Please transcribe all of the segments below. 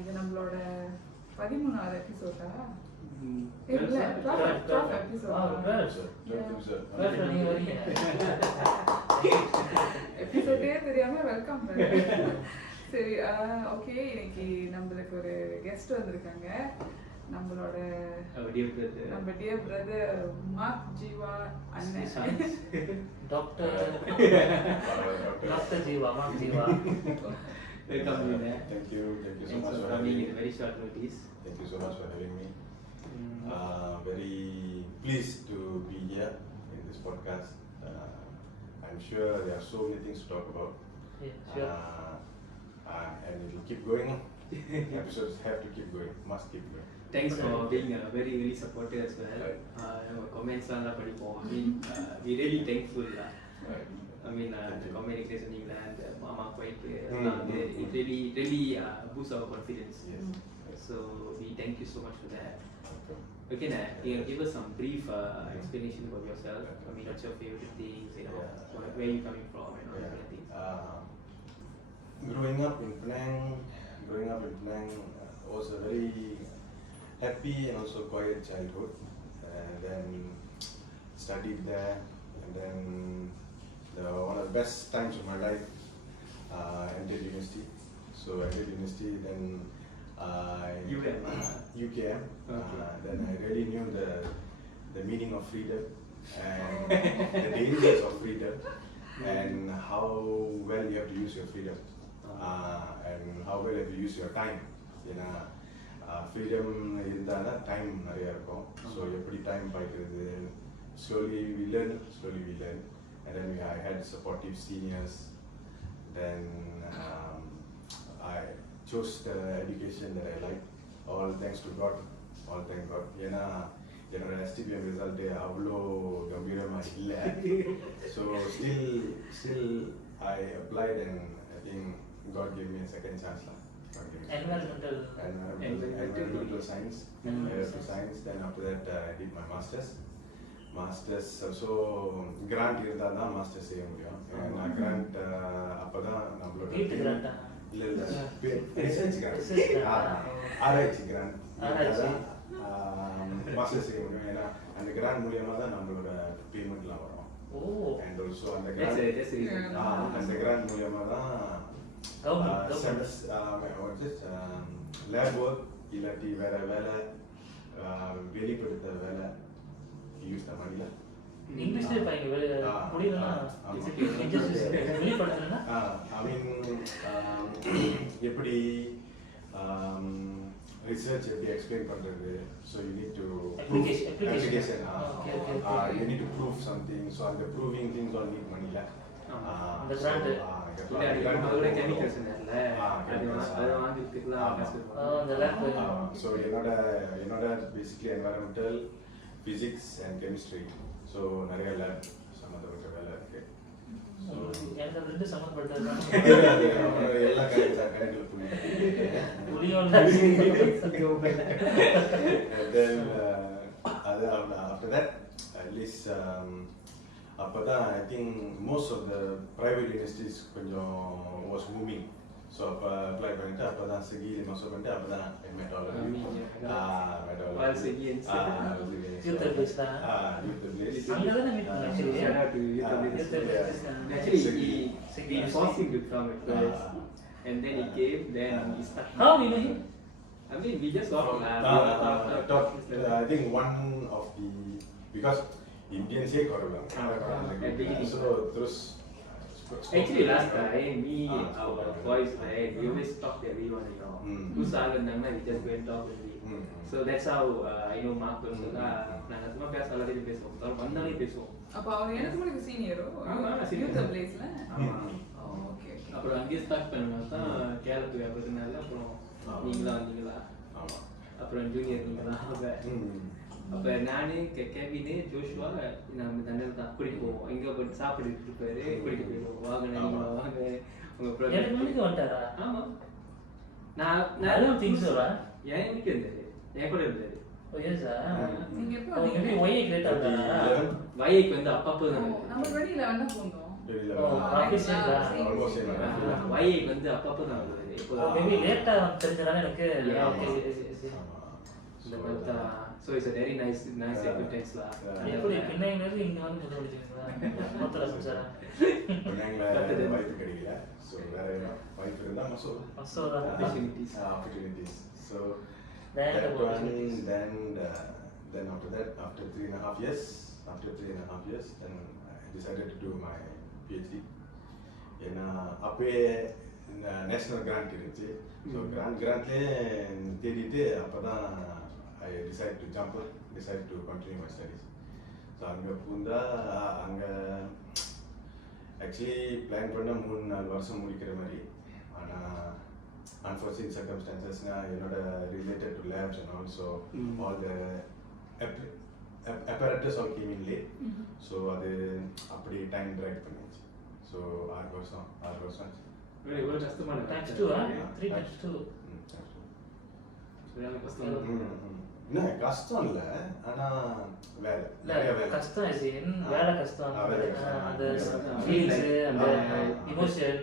இது நம்மளோட 13வது எபிசோடா? இல்ல 12th எபிசோடே தெரியாம வெல்கம். சரி, ஓகே. இன்னைக்கு நம்மளுக்கு ஒரு கெஸ்ட் வந்திருக்காங்க. நம்மளோட டியர் பிரதர் மார்க் ஜீவா அண்ணன், doctor Jeeva, mark Jeeva. Welcome, thank you so much for coming in very short notice. Thank you so much for having me. Very pleased to be here in this podcast. I'm sure there are so many things to talk about. Yeah, sure. And it will keep going. Episodes have to keep going, must keep going. Thanks for being very supportive as well. Comments la padipom. I mean, we really thankful la. I mean, the communication and mama quite it really boosts our confidence. Yes. So we thank you so much for that. Okay, now can you give us some brief explanation about yourself? I mean, what's your favorite things? You know, where you coming from and all that things. Growing up in Penang was a very happy and also quiet childhood. And then studied there, and then one of the best times of my life, entered university. So I entered university, then UKM. Then I really knew the meaning of freedom and the dangers of freedom and how well you have to use your freedom and how well you have to use your time. You know, freedom இருந்தால time நிறைய இருக்கும். So எப்படி time பாய்க்கிறது, slowly we learn, and then I had supportive seniors. Then I chose the education that I like, all thanks to God, all thank God. ஏன்னா என்னோட STPM result அவ்வளோ கம்பீரமாக இல்லை. So still I applied and I think God gave me a second chance. Environmental science. Science. Then after that I did my masters. So grant இருந்தால் தான் masters செய்ய முடியும். நான் கிராண்ட் அப்போ தான் நம்மளோட ரிசர்ச் கிராண்ட், ஆராய்ச்சி கிராண்ட் மாஸ்டர்ஸ் செய்ய முடியும். ஏன்னா அந்த கிராண்ட் மூலியமாக தான் நம்மளோட பேமெண்ட்லாம் வரும். அண்ட் ஆல்சோ அந்த கிராண்ட் மூலியமாக தான் லேப் ஒர்க் இல்லாட்டி வேற வேலை வெளிப்படுத்த வேலை யூஸ் த மணில இங்கிலீஷ்ல பைங்க முடியலனா வெளிப்படுத்தணும்னா ஐ மீன் எப்படி research எப்படி explain பண்றது. So you need to application you need to prove something. So அந்த proving things all need money la. அந்த கிராண்ட் அதோட கெமிக்கல்ஸ் இல்ல அது வாங்கிக்கலாம் அந்த லேப். So என்னோட basically environmental, physics and chemistry. So நிறைய லேப் சம்பந்தப்பட்ட வேலை இருக்கு. So எனக்கு ரெண்டு சம்பந்தப்பட்டது எல்லா கணக்குல புரியும். Then after that at least அப்பதான் I think most of the private universities கொஞ்சம் was booming. So அப்போ அப்ளை பண்ணிட்டு அப்போ தான் ஸ்விக்கி மோசம் பண்ணிட்டு அப்போ தான் and then he came, then he started. How you know him? I mean, we just talk. I think one of the, because Indians say Korean. So those actually last time me our boys right, we always talk to everyone, you know. Who's all and we just go and talk with me. So that's how I know Mark also நாங்க சும்மா பேசலாம் பேசுவோம். தர வந்தாலே பேசுவோம். அப்ப அவர் எனக்கு கூட சீனியரோ யூத் பிளேஸ்ல. ஓகே. அப்புறம் அங்கே ஸ்டார்ட் பண்ணா கேரளத்துக்கு வரதுனால அப்புறம் நீங்களா அப்புறம் ஜூனியர் நீங்களா அப்போ நான் கேபினே ஜோஷுவா நம்ம தண்டனை தான் கூட்டிட்டு போவோம். எங்கே போட்டு சாப்பிட்டு இருப்பாரு, கூட்டிட்டு போயிடுவோம். வாங்க நீங்கள் வாங்க உங்க வந்துட்டாரா? ஆமாம், நான் திங்ஸ் என் வீட்டுக்கு இருந்தாரு, என் கூட இருந்தாரு. நீங்க எப்போ வைக்கு வந்து அப்பப்போ நம்ம 2011 போனோம். ஆஃபீஸ் ஆல்மோஸ்ட் சேம் வை வந்து அப்பப்போ தான் வருது இப்போ மேபி லேட்டா தெரிஞ்சதால எனக்கு so it's a very nice acquaintance lah. எப்படி பின்னையில இருந்து இங்க வந்து முடிச்சீங்களா மொத்தல சம்சாரா நாங்கள வாய்ப்பு கிடைக்கல சோ வேற வாய்ப்பு இருந்தா மசோதா opportunities so then after that after 3.5 years then I decided to do my PhD ஏன்னா அப்பே நேஷனல் கிராண்ட் இருந்துச்சு ஸோ கிராண்ட்லேயே தேடிட்டு அப்போ தான் I decided to continue my studies. So அங்கே பூந்தா அங்கே ஆக்சுவலி பிளான் பண்ண 3-4 வருஷம் முடிக்கிற மாதிரி ஆனால் unforeseen circumstancesனால் என்னோட related to labs and also all the apparatus all came in late. So அது அப்படி டைம் ட்ராக் பண்ணிச்சு ஸோ 6 வருஷம் எவ்வளோ கஷ்டமான டைம்ஸ் 2 3 டைம்ஸ் 2 சரியான கஷ்டம் என்ன கஷ்டம் இல்லை ஆனால் வேலை கஷ்டம் வேலை கஷ்டம் அந்த ஃபீலிங்ஸ் அந்த இமோஷன்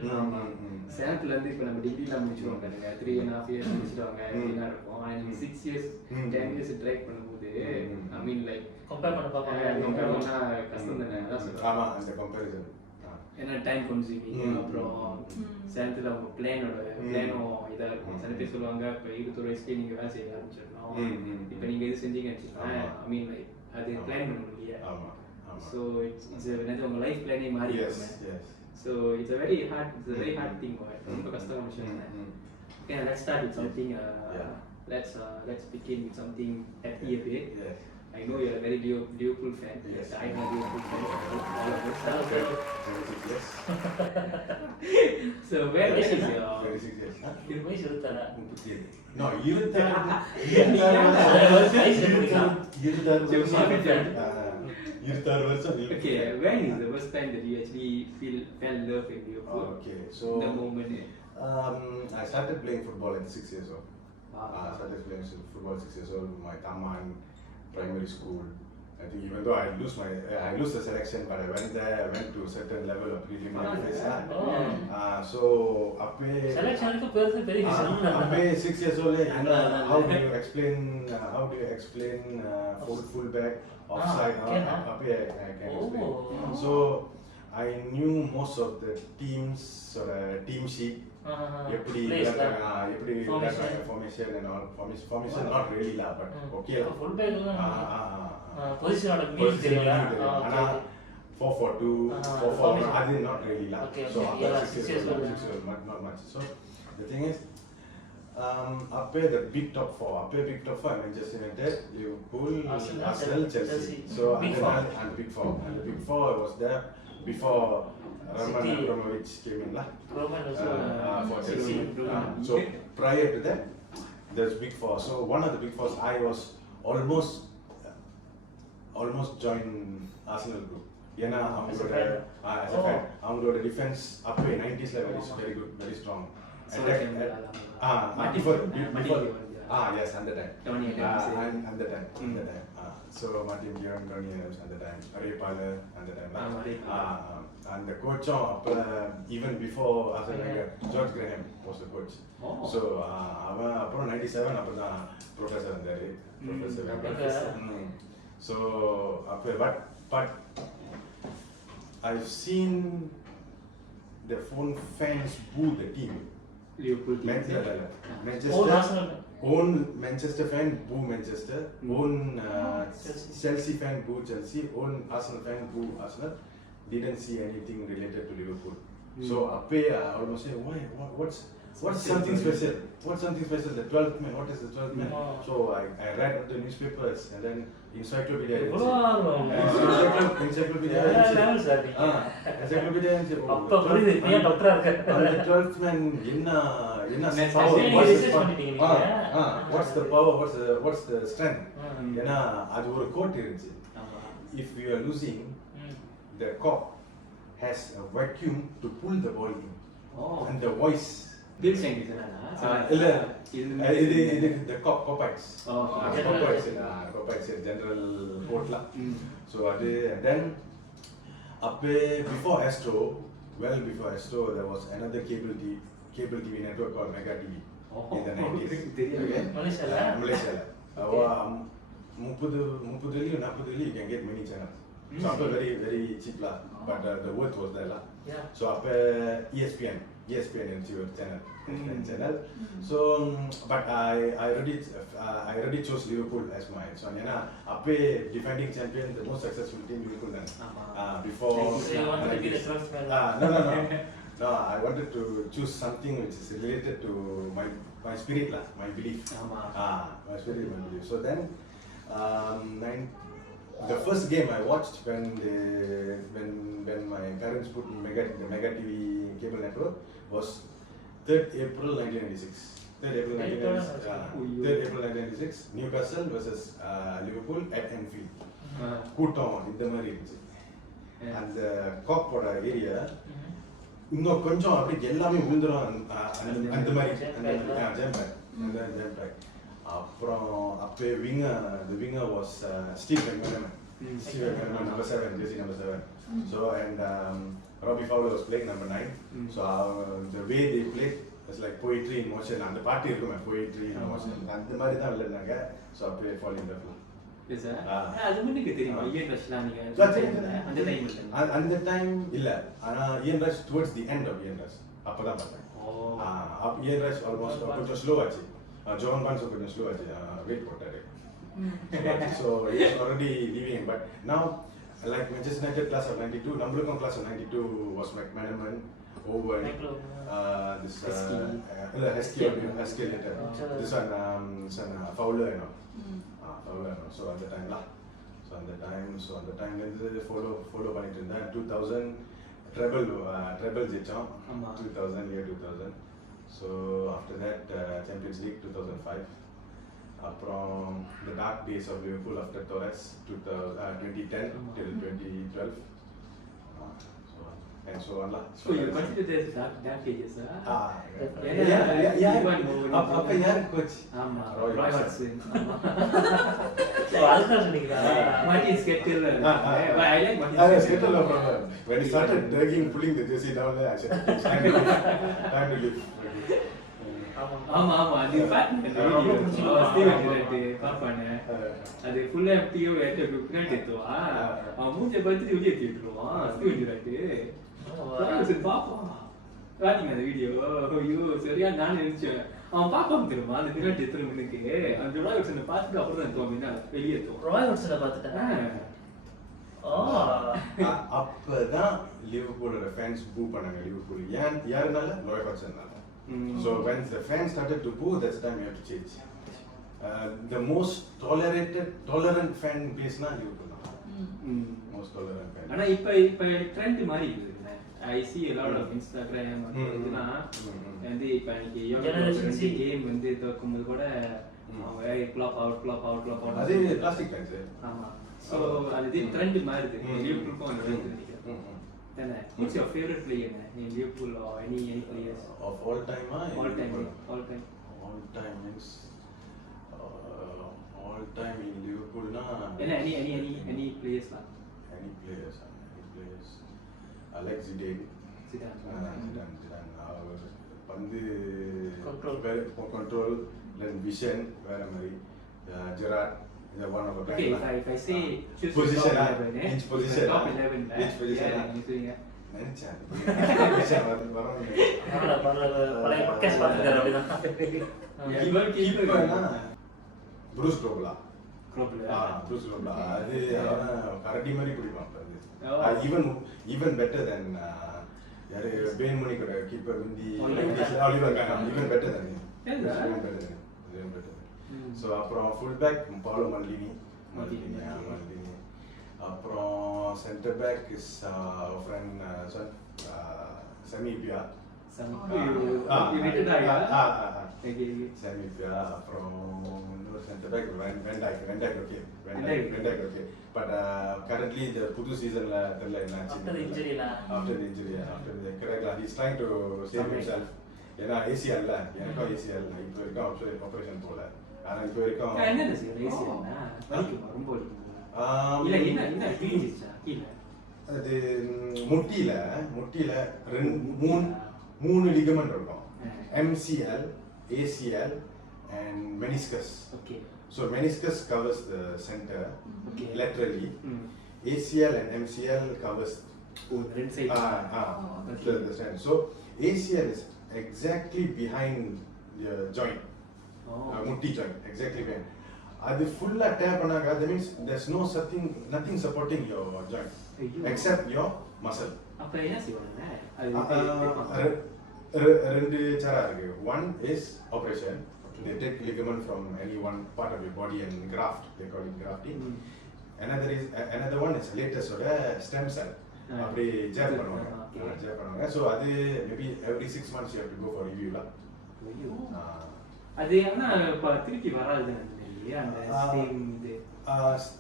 சேலத்துல இருந்து இப்போ நம்ம டிகிரிலாம் முடிச்சிருவோம் பாருங்க 3.5 years முடிச்சிடுவாங்க அப்படின்னா இருக்கும் ஆனால் 6 years 10 years ட்ராக் பண்ணும்போது ஐ மீன் லைக் கம்பேர் பண்ணா கஷ்டம் தானே அதான் சொல்றேன். ஆமாம் அந்த கம்பேரிசன் ஏன்னா டைம் கன்சூமிங் அப்புறம் சேலத்தில் அவங்க பிளானும் இதாக இருக்கும். சில பேர் சொல்லுவாங்க இப்போ 21 வயசுலேயே நீங்கள் வேலை செய்ய ஆரம்பிச்சிடணும், இப்போ நீங்கள் இது செஞ்சீங்கன்னு வச்சுக்கோங்க ஐ மீன் லைக் அது பிளான் பண்ண முடியாது. ஸோ இட்ஸ் உங்கள் லைஃப் பிளானே மாறி இருக்குமே. So it's a very hard thing. ரொம்ப கஷ்டமான விஷயம். Okay, let's start with something. Let's begin with something happy a bit. I know you're a very Liverpool fan. Yes, I'm a Liverpool fan. All of us. So where is your 26 years? இது போய் சொல்லுதாரா 37. No, 26 வருஷம். Okay, when is the first time that you actually fell in love with Liverpool? Okay, so the moment. I started playing football at 6 years old. Wow. I started playing football at 6 years old. My Tamma in primary school. I think even though I lose the selection, but I went to a certain level of preliminary phase. So appe selection ku perthu very appe 6 years old how do you explain full back offside appe I can explain. So I knew most of the teams or team sheet. எப்படி formation and all formation not really la but okay full back position oda meaning theriyala ana 4-4-2 4-4 adu not really la so yeah 6 years old not much. So the thing is up the big top 4 Manchester United, Liverpool, Arsenal, Chelsea. So and big four was there before Roman Abramovich came in for Chelsea. So prior to that, there's big four. So one of the big fours, I was almost joined Arsenal group. Yena as a fan, our defense up to 90s level is very good, very strong. Attack before yes, at the time. And the time. So Martin Bjorn, Tony Adams at the time, Ray Parler at the time. And the coach even before George Graham was the coach. So appo 97 appo da professor andare professor. So but I've seen the phone fans boo the team. Liverpool team. Manchester own Manchester fan boo Manchester, own Chelsea fan boo Chelsea, own Arsenal fan boo Arsenal. Didn't see anything related to Liverpool. So appe almost say what's something special? What's something special? The 12th man. What is the 12th man? So I read the newspapers and then encyclopedia. Encyclopedia. அப்ப புரியுது நீ டாக்டரா இருக்க அந்த 12th man என்ன power? What's the power? What's the strength? ஏனா அது ஒரு கோட் இருந்துச்சு. If we are losing, the cock has a vacuum to pull the ball in. And the voice. Bill scientist the Copites. Copites general quote la. So and then before Astro, well before Astro, there was another cable TV network called Mega TV in the 90s. Okay? Malaysia. 30 40 you can get many channels. So very very cheap lah, but the worth was there lah. Yeah. So ESPN channel. So but I already chose Liverpool as my son. Defending champion, the most successful team Liverpool then. Before So you want to be the first man? No, I wanted to choose something which is related to my spirit lah, my belief. My spirit, my belief. So then the first game I watched when my parents put the Mega TV cable network was 3rd April 1996. 3rd April 1996, Newcastle versus Liverpool at Anfield. கூட்டம் இந்த மாதிரி இருந்துச்சு. அந்த காப்போட area இன்னும் கொஞ்சம் அப்படியே எல்லாமே விழுந்துரும் அந்த மாதிரி ஜேம் பேக். அப்புறம் அப்பே the winger was Steve Emmanuel number 7, jersey number 7. So and Robbie Fowler was playing number 9. So the way they played was like poetry in motion. அந்த பாட்டு இருக்குமே poetry in motion. அந்த மாதிரி தான் விளையாடுனாங்க. So அப்பே fall in love. Yes sir. அது முன்னுக்கு தெரியுமா இயன் ரஷ்லாம் நீங்க அந்த டைம் இல்ல ஆனா Ian Rush towards the end of Ian Rush அப்பதான் பார்த்தேன். இயன் ரஷ் almost கொஞ்சம் ஸ்லோ ஆச்சு. John Barnes கொஞ்சம் ஸ்லோ ஆச்சு. வெயிட் போட்டாரு. So he was already leaving, but now like Manchester United class of 92, நம்மளுக்கும் class of 92 was like McManaman, Owen, this Heskey later. This one Fowler, you know. So at the time lah. So at the time then follow பண்ணிட்டு இருந்தேன். 2000 treble ஜெயிச்சோம். 2000. So after that Champions League 2005. From the dark days of Liverpool after Torres 2010 till 2012. And so on lah. So you consider this dark ages, yeah. Apa yaar coach? Roy Hodgson. So alka சொன்னீங்களா? Martin Skettel. But I like Martin Skettel no problem. When he started pulling the jersey down there, I said, time to leave. ஆமா அது பாத்தீங்க பாப்பானே அது ஃபுல்லா எம்டியோ ஏட்ட பின்னாடி எடுத்துவா அவன் மூஞ்ச பார்த்துட்டு வெளியே எடுத்துடுவான் சரி பாப்பா பாத்தீங்க அந்த வீடியோ ஐயோ சரியா நான் நினைச்சேன் அவன் பாப்பான் தெரியுமா அந்த பின்னாடி எடுத்துற முன்னுக்கு அந்த ராய் ஹட்சனை பார்த்துட்டு அப்புறம் தான் தோமினா வெளியே எடுத்துவான் ராய் ஹட்சனை பார்த்துட்டேன் அப்பதான் லிவர்பூலோட ஃபேன்ஸ் பூ பண்ணாங்க லிவர்பூல் யாருனால ராய் ஹட்சன்னால. So when the fans started to boo, that's time you have to change. The most tolerant fan base na Liverpool. Most tolerant fan. ஆனா இப்ப trend மாறி இருக்கு. I see a lot of Instagram அதெல்லாம் வந்து இப்ப இன்னைக்கு generation game வந்து தோக்கும்போது கூட அவங்க flop out. அது plastic fans. ஆமா. So அது trend மாறுது. Liverpool அந்த trend இருக்கு. Then what's your favorite player in Liverpool or any players of all time? All time means all time in Liverpool na. Any players lah. Any players. I like Zidane. Pandu control then vision vera mari. Gerrard is one of the okay, if I say choose position top 11, which position top 11 which position நினைச்சேன் பழைய podcast பார்த்துட்டாரு அப்படிதான். Bruce க்ரோப்லா அது கரடி மாதிரி பிடிப்பான். even better than யாரு பேன் மணிக்கோட கீப்பர் விந்தி Oliver Kahn even better than him. So அப்புறம் full back பாலோ மல்டினி. அப்புறம் center back is our friend Sami Pia. Sami Pia. அப்புறம் இன்னொரு center back Van Dijk okay. But currently the புது சீசன்ல தெரியல என்னாச்சு. After the injury correct he's trying to save himself. ஏன்னா ACL இல்ல எனக்கும் ACL இப்போ வரைக்கும் ஆபரேஷன் போல. ஆனா இப்போ வரைக்கும் என்ன ACL ரொம்ப இல்ல என்ன கிழிஞ்சிச்சா கீழ அது முட்டியில மூணு ligament இருக்கும். MCL, ACL and meniscus. Okay. So meniscus covers the center laterally. ACL and MCL covers right side. The center. So ACL is exactly behind the joint. Mutti joint, exactly behind. That's full tear panaga. That means there's nothing supporting your joint except your muscle. அப்ப என்ன செய்வாங்க? ரெண்டு சாரா இருக்கு. One is operation. They take ligament from any one part of your body and graft. They call it grafting. Another one is latest oda stem cell. அப்படி job பண்ணுவாங்க. So அது maybe every 6 months you have to go for review la. அது ஆனா இப்ப திருப்பி வராது இல்லையா அந்த சேம் இது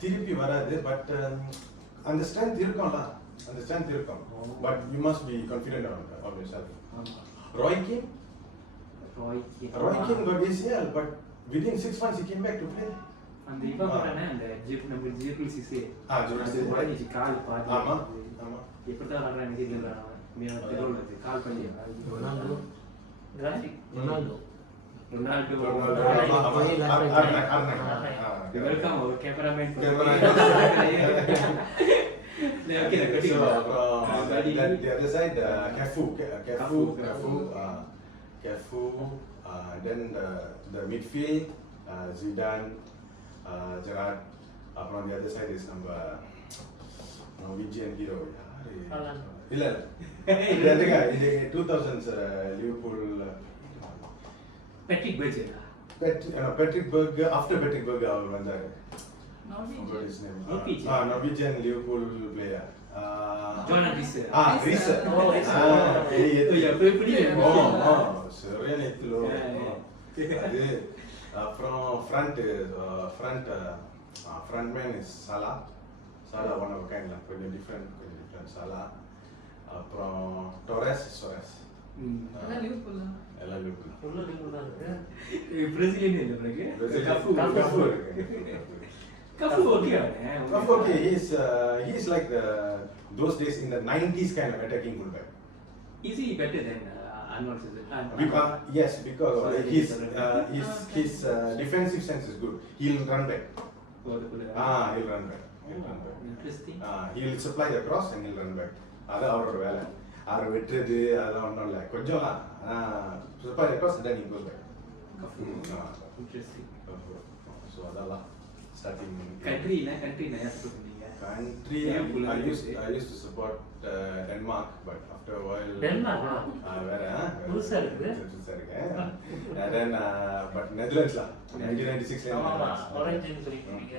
திருப்பி வராது பட் அந்த ஸ்ட்ரெngth இருக்கும்ல but you must be confident of yourself. Roy King got ACL but within 6 months he came back to play. அந்த இவ போறானே அந்த நம்ம Geophysics உடனே கால் பாதி ஆமா எப்படி தான் ஆடுறானே தெரியல மேல தெருவுல கால் பண்ணி Ronaldo welcome our cameraman the other side Cafu then the midfield Zidane, Gerrard. From the other side is number Norwegian hero. இல்ல இந்த guy in the 2000s Liverpool Patrick Berger. Patrick Berger after Patrick Berger அவர் வந்தாரு. Norwegian Liverpool player. Jonathan Risse. Risse. Ya எப்படி சரியான எத்துலோ. அது from frontman is Salah one of a kind like கொஞ்சம் different Salah from Torres எல்லாம் Liverpool தான் Brazilian இல்ல பிரகு Cafu okay he's like those days in the 90s kind of attacking fullback. Is he better than Arnold? Yes, because his defensive sense is good. He'll run back. He'll run back. Interesting. He'll supply the cross and he'll run back. That's our வேலை. அவர் வெட்றது அதெல்லாம் ஒன்றும் இல்லை கொஞ்சம் supply the cross and then he goes back. Interesting. So அதெல்லாம் starting. Country நான் support பண்ணீங்க. Country I used to support Denmark but after a while Denmark வேற புதுசா இருக்கு and then but Netherlands 1996 orange ன்னு சொல்லிட்டீங்க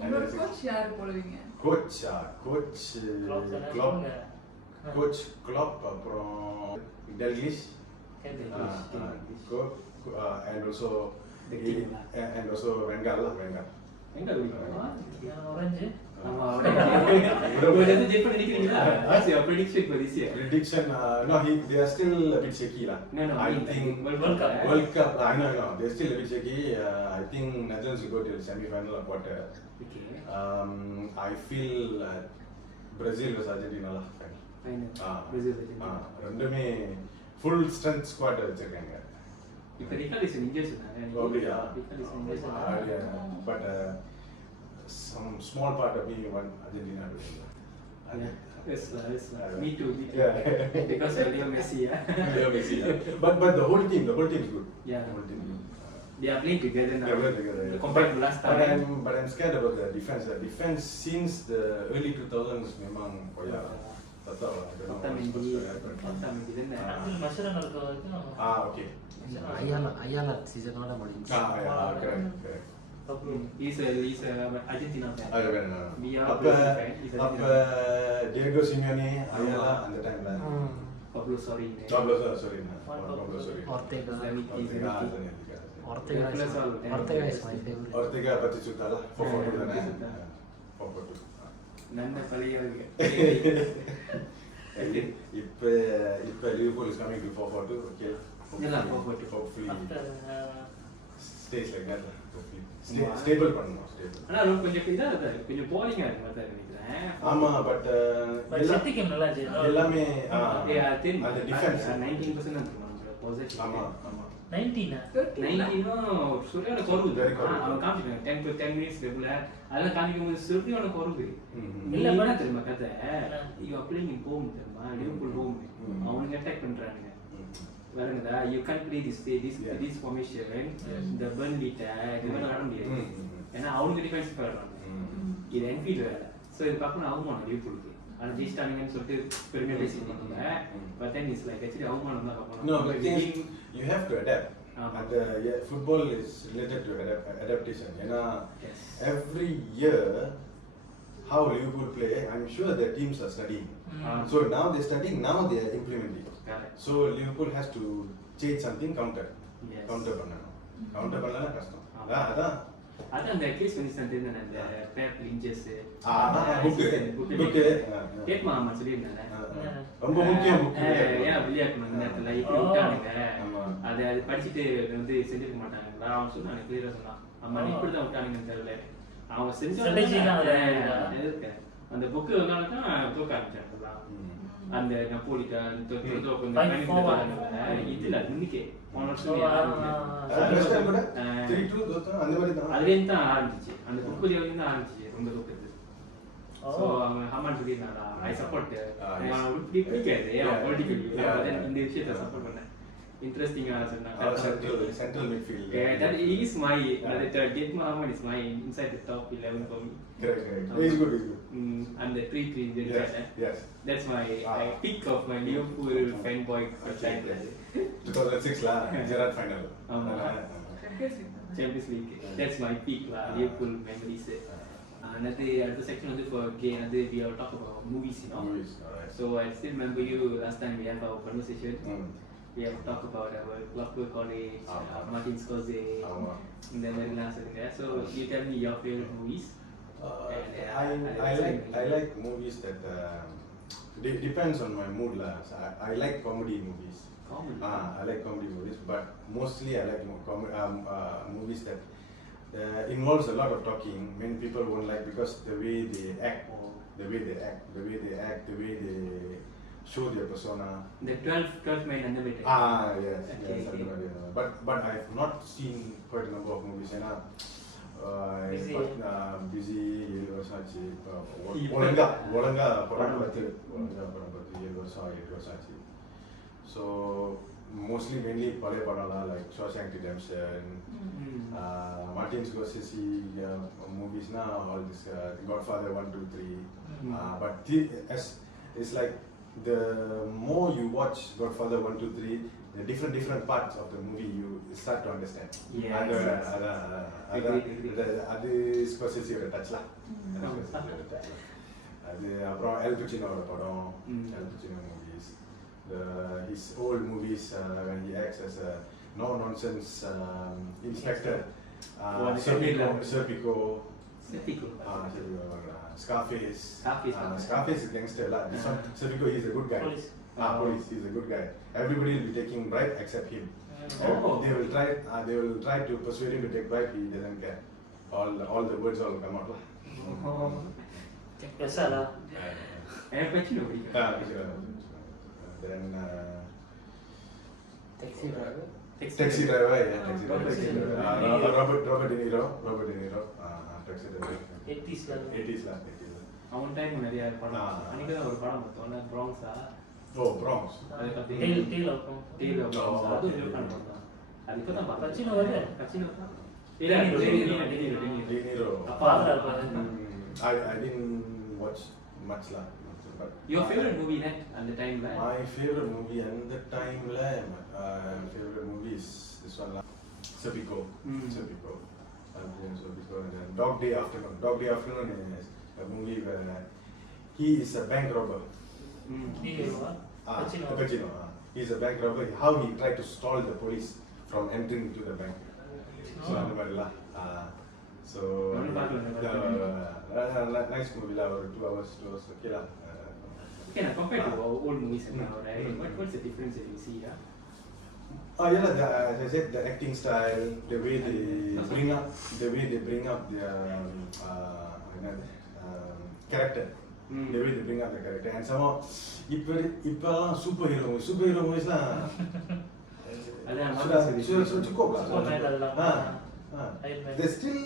உங்களோட கோச் யார் போடுவீங்க coach Klopp அப்புறம் Dalglish and also Wenger orange prediction no they are still a bit shaky lah. I think World Cup I know they're still a bit shaky. I think Netherlands will go to the semi-final or quarter. I feel Brazil versus Argentina lah Brazil ரெண்டுமே full strength squad வச்சிருக்காங்க. இப்ப ரிகார்டிசன் injury but some small part of me want Argentina to win. Yes, me too. Yeah. Because of Leo Messi. But the whole team is good. Yeah. The whole team. They are playing together now. They are playing together. Compared to last time. But I'm scared about the defense. The defense since the early 2000s memang koyak. Tak tahu lah. I don't know what's going to happen. மஷரன் இருக்க வரைக்கும் Okay. Ayala சீசனோட முடிஞ்சு. Correct. He's a Argentina fan. We are அப்ப Diego Simeone Ayala அந்த டைம்ல Pablo sorry. Ortega is my favorite. Ortega பத்தி சுத்தால 442 தானே 442 நல்ல பழைய இப்ப Liverpool is coming to 442 okay yeah 442 hopefully stays like that hopefully stable பண்ணனும் ஆனா கொஞ்சம் இதா இருக்கு கொஞ்சம் போலிங்கா இருக்கு மாதிரி நினைக்கிறேன் ஆமா பட் பட் செட்டி கேம் நல்லா இருந்துச்சு எல்லாமே அந்த டிஃபென்ஸ் 19% தான் நம்ம பொசிஷன் ஆமா ஆமா 19 சுரியோட குறவு அவன் காமிச்சிருக்காங்க 10 minutes ரெகுலர் அதெல்லாம் காமிக்கும்போது சுரியோட குறவு இல்ல என்ன தெரியுமா கதை இவன் பிள்ளைங்க போகும் தெரியுமா லிவர்பூல் போகும் அவனுங்க அட்டாக் பண்றானுங்க வரங்கடா you can play this formation the burn beat இதெல்லாம் ஆட முடியாது ஏன்னா அவனுக்கு டிஃபென்ஸ் போடுறாங்க இது என்ஃபீல்ட் வேற சோ இது பார்க்கணும் அவமானம் லிவர்பூலுக்கு ஆனா ஜெயிச்சிட்டாங்கன்னு சொல்லிட்டு பெருமையா பேசிட்டு இருந்தாங்க but then it's like actually அவமானம் தான் பார்க்கணும் no like you have to adapt and football is related to adaptation every year how Liverpool play I'm sure their teams are studying so now they're studying now they are implementing so Liverpool has to change something counter பண்ணலாம் கஷ்டம் அதான் அந்த case வந்து சந்தேங்க அந்த பேப் லிஞ்சஸ் book gate மாமா சொல்லிருந்தானே ரொம்ப முக்கியம் book ஏன் விளையாடணும் நேரத்துல இப்படி விட்டானுங்க அது படிச்சிட்டு வந்து செஞ்சிருக்க மாட்டாங்களா அவன் சொன்னான் கிளியரா சொன்னான் அம்மா இப்படி தான் விட்டானுங்கன்னு தெரியல அவன் செஞ்ச அந்த புக்கு வந்தாலும் தூக்க ஆரம்பிச்சாங்க அந்த நப்போலிட்டன் இதுல முன்னிக்கே அதுலேருந்து தான் ஆரம்பிச்சு அந்த புக்குல வந்து தான் ஆரம்பிச்சு ரொம்ப தூக்கத்து ஸோ அவன் ஹமான் சொல்லியிருந்தாரா ஐ சப்போர்ட் இப்படி பிடிக்காது இந்த விஷயத்த சப்போர்ட் பண்ணேன் இன்ட்ரெஸ்டிங்கா சொன்னாங்க central midfield that is my Get Mohammed is my inside the top 11 for me correct he's good and the 3-3 yes that's my pick of my Liverpool fanboy time 2006 la Gerrard final Champions League that's my peak la Liverpool memories another section வந்து for again we will talk about movies so I still remember you last time we had our conversation we have talked about our Clockwork College, Martin Scorsese, and then very last thing. So you tell me your favorite movies. I like movies that depends on my mood lah. So I like comedy movies. I like comedy movies, but mostly I like movies that involves a lot of talking. Many people won't like because the way they act, the way they show their persona. The 12 main animated. Yes. Okay. But I've not seen quite a number of movies. Busy, Versace. Olanga படம் பார்த்து 7 வருஷம். So mostly mainly பழைய படம்லாம் like SHAWSHANK Redemption, Martin Scorsese movies na all this Godfather 1, 2, 3. But it's like the more you watch Godfather 1, 2, 3, the different parts of the movie you start to understand. அது Scorsese touch la. அது அப்புறம் El Pacino படம் El Pacino movies, his old movies when he acts as a no nonsense inspector, SERPICO. Scarface is gangster lah. This one SERPICO, he's a good guy. Police, he's a good guy. Everybody will be taking bribe except him. They will try to persuade him to take bribe. He doesn't care. All the words all come out lah. Biasa lah. Pacino then Taxi driver. Taxi driver. Robert De Niro. Taxi driver. 80s lah. அவன் time நிறைய படம் அன்னைக்கு தான் ஒரு படம் பார்த்தோம் ப்ராங்ஸா Bronx. Tale of Bronx அது ஒரு படம் தான் அது இப்போ தான் Pacino வருது. Pacino இல்ல De Niro I didn't watch much lah. But your favorite movie at the time la? My favorite movie at the time la favorite movie is this one lah. SERPICO. SERPICO. And then Dog Day Afternoon is a movie where he is a bank robber. Pacino. He is a bank robber. How he tried to stall the police from entering into the bank. So அந்த மாதிரிலாம் so nice movie lah, 2 hours okay lah. Okay, now compared to old movies and now, right? What's the difference that you see? As I said, the acting style, the way they bring up their character. the way they bring up the character. And somehow, இப்போ superhero movies lah. Sudah cukup lah. They're still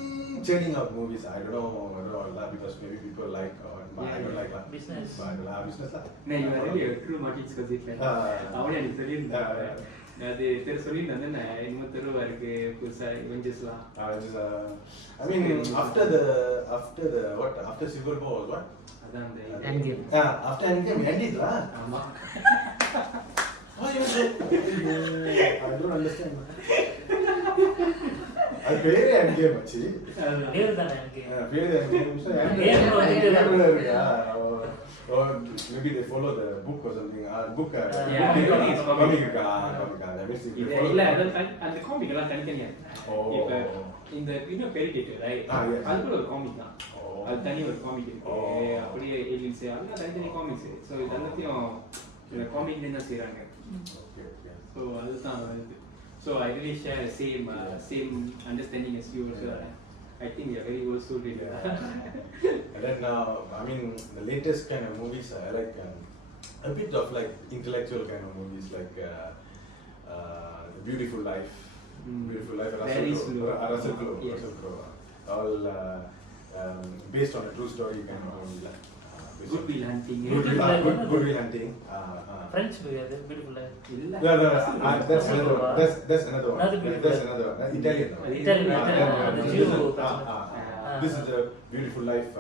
churning out movies. I don't know lah, because maybe people like or I don't like lah. Business. But I don't like business lah. No, you are really a true Martin Scorsese fan. அவனே எனக்கு சொல்லியிருந்தாங்க. அது தெரு சொல்லியிருந்தாங்க நான் இன்னும் தெருவா இருக்கு புதுசா இவெஞ்சர்ஸ்லாம். I mean after Civil War was what? அதான் அந்த Endgame. After Endgame ended lah. ஆமா. Why you so? I don't understand. அது பேரே Endgame ஆச்சு. பேர் தானே எனக்கு. பேரே Endgame. Or maybe they follow the book or something. Book. Comic. இல்ல அந்த காமிக் எல்லாம் தனித்தனியா. இப்ப இந்த இன்னும் பெரிடேட்டர் ரைட். அது கூட ஒரு காமிக் தான். அது தனி ஒரு காமிக் இருக்கு. அப்படியே ஏலியன்ஸ் எல்லாம் தனித்தனி காமிக்ஸ். சோ இது எல்லாத்தையும் இந்த காமிக்ல என்ன செய்றாங்க. So அதுதான் இது. So I really share the same understanding as you also. I think we are very old school really. And then I mean the latest kind of movies I like a bit of like intellectual kind of movies like Beautiful Life. Very slow. Russell Crowe. All based on a true story kind of movie like. Good Will Hunting. Good Will Hunting. French movie அது Beautiful Life. இல்ல. No, that's another one. That's another one. That's another one. Italian. This is the Beautiful Life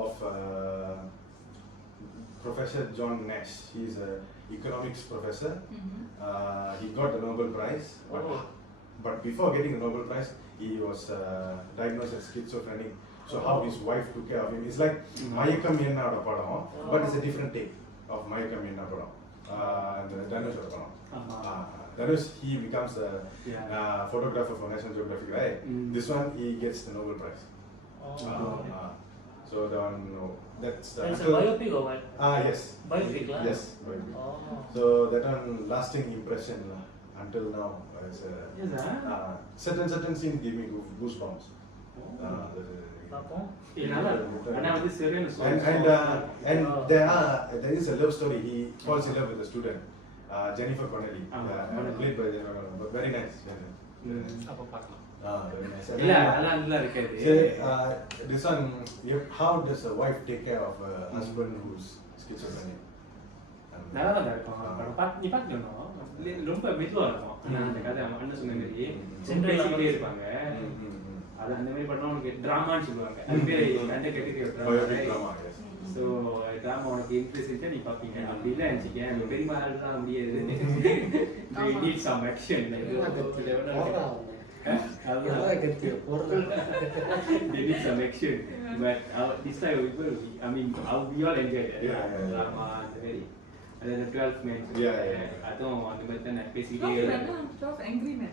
of Professor John Nash. He's an economics professor. He got the Nobel Prize. But before getting the Nobel Prize, he was diagnosed as schizophrenic. So how his wife took care of him. It's like Mayakam Enna Padam, but it's a different take of Mayakam Enna Padam. And Dhanush Padam. Dhanush, he becomes a photographer for National Geographic, right? This one, he gets the Nobel Prize. So the one, that's the... It's a biopic or what? Yes. Biopic lah? Yes, biopic. So that one, lasting impression until now. Certain scenes give me goosebumps. And there is a love story. He falls in love with a student, Jennifer Connelly, played by Jennifer Connelly. But very nice. அப்ப பார்க்கலாம். Very nice. இல்ல அதெல்லாம் நல்லா இருக்காது. This one, how does a wife take care of a husband who's schizophrenic? நல்லா தான் இருக்கும். நீ பாக்கணும். ரொம்ப மெதுவா இருக்கும். அந்த கதை அண்ணன் சொன்ன மாதிரி பேசிக்கிட்டே இருப்பாங்க. அது அந்த மாதிரி பண்ணா உனக்கு டிராமான்னு சொல்லுவாங்க. அது பேர் அந்த கேட்டகரி டிராமா. ஸோ டிராமா உனக்கு இன்ட்ரெஸ்ட் இருந்தா நீ பார்ப்பீங்க. அப்படி இல்லை நினச்சிக்க அந்த பெரியமா ஆள்லாம் முடியாது. Need some action they need some action, but this type of people, I mean, we all enjoy that drama and the very, and then the 12 men. அதுவும் அந்த மாதிரி தான் பேசிக்கிட்டே 12 Angry Men.